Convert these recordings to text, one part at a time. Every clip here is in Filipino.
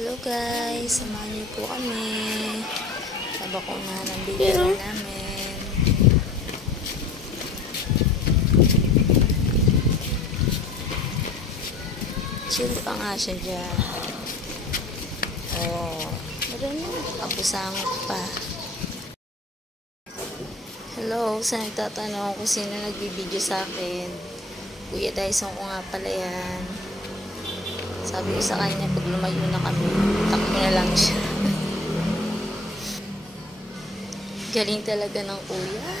Hello guys, samahan niyo po kami sa bakunahan ng bibiro namin. Chill pa nga siya dyan. Oh, kabusangot pa. Hello, sa nagtatanong kung sino nagbibideo sa akin. Kuya Dyson ko nga pala yan. Sabi ko sa kanya, pag lumayo na kami, takbo na lang siya. Galing talaga ng kuya.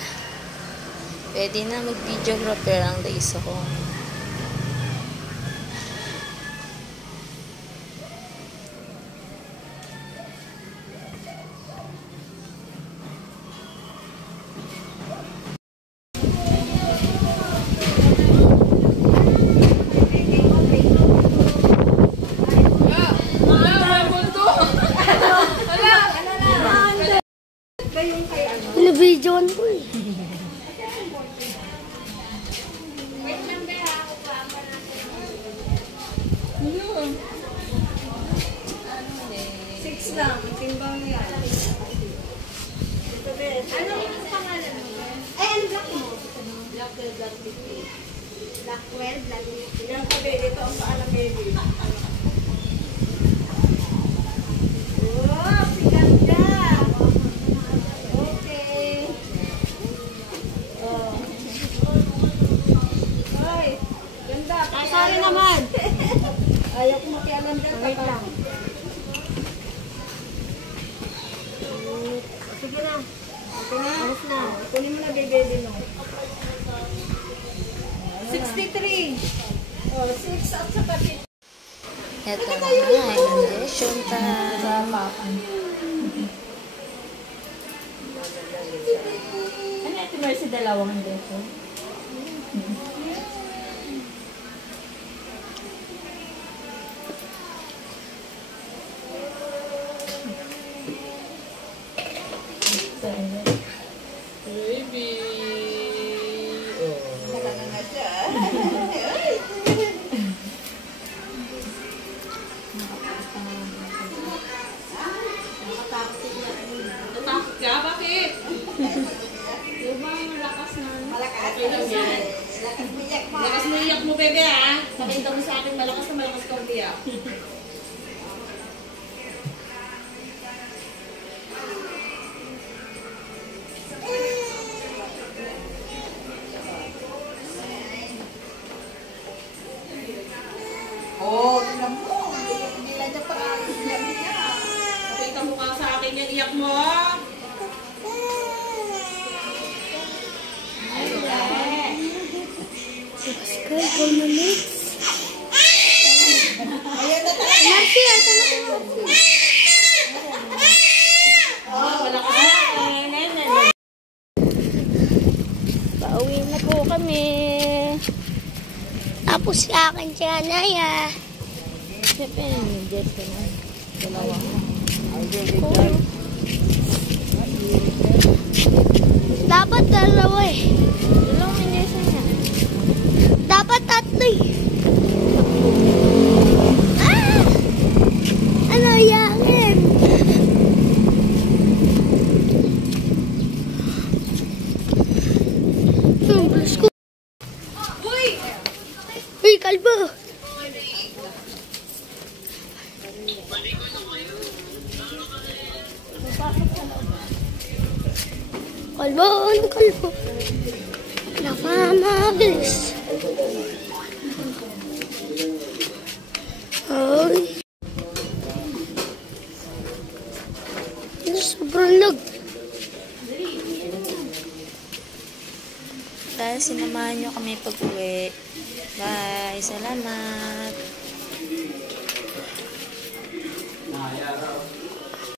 Pwede na mag-videographer ang Dyson ko. Video ko eh. Wait lang ba ako pa Ano 6 lang, timbang niya. Ano yung pangalan mo? Ang black mo. Blackwell, black baby. Blackwell, black baby. Ilang kabe, ito ang paalam baby. Wow, siganda. Sorry naman. Ayaw ko makialam dyan. Wait lang. Sige na. Okay na? Alas na. Kunin mo na bebe din o. 63. Oh, 6 at saka 50. Eto na nga, inundation time. Ano ito ba si dalawang inundation? Baby. Oh. Nakakanga siya. Natakot ka? Bakit? Diba malakas na? Malakas. Okay lang yan. Lakas mo iyak mo, bebe, ha? Pakita mo sa akin, malakas ka umiyak. Oh, tingnan mo. Hindi lang niya para iyak niya. Pakita mo ka sa akin yan, iyak mo. Subscribe for my next. Ayan na tayo. Marcy, ito na ito. Oh, wala ka na. Pauwi na po kami. Tapos sa akin si Anaya. Siyempre, nandiyan ka na. Dalawa. Dapat dalawa eh. Dalawang inundation niya. Dapat tatlo eh. Ah! Ano yakin? Bless ko. Uy, kalbo. Kalbo, ano kalbo? Napamabilis. Ay. Ito sobrang lag. Dahil sinamahan nyo kami pag-uwi. Bye. Salamat.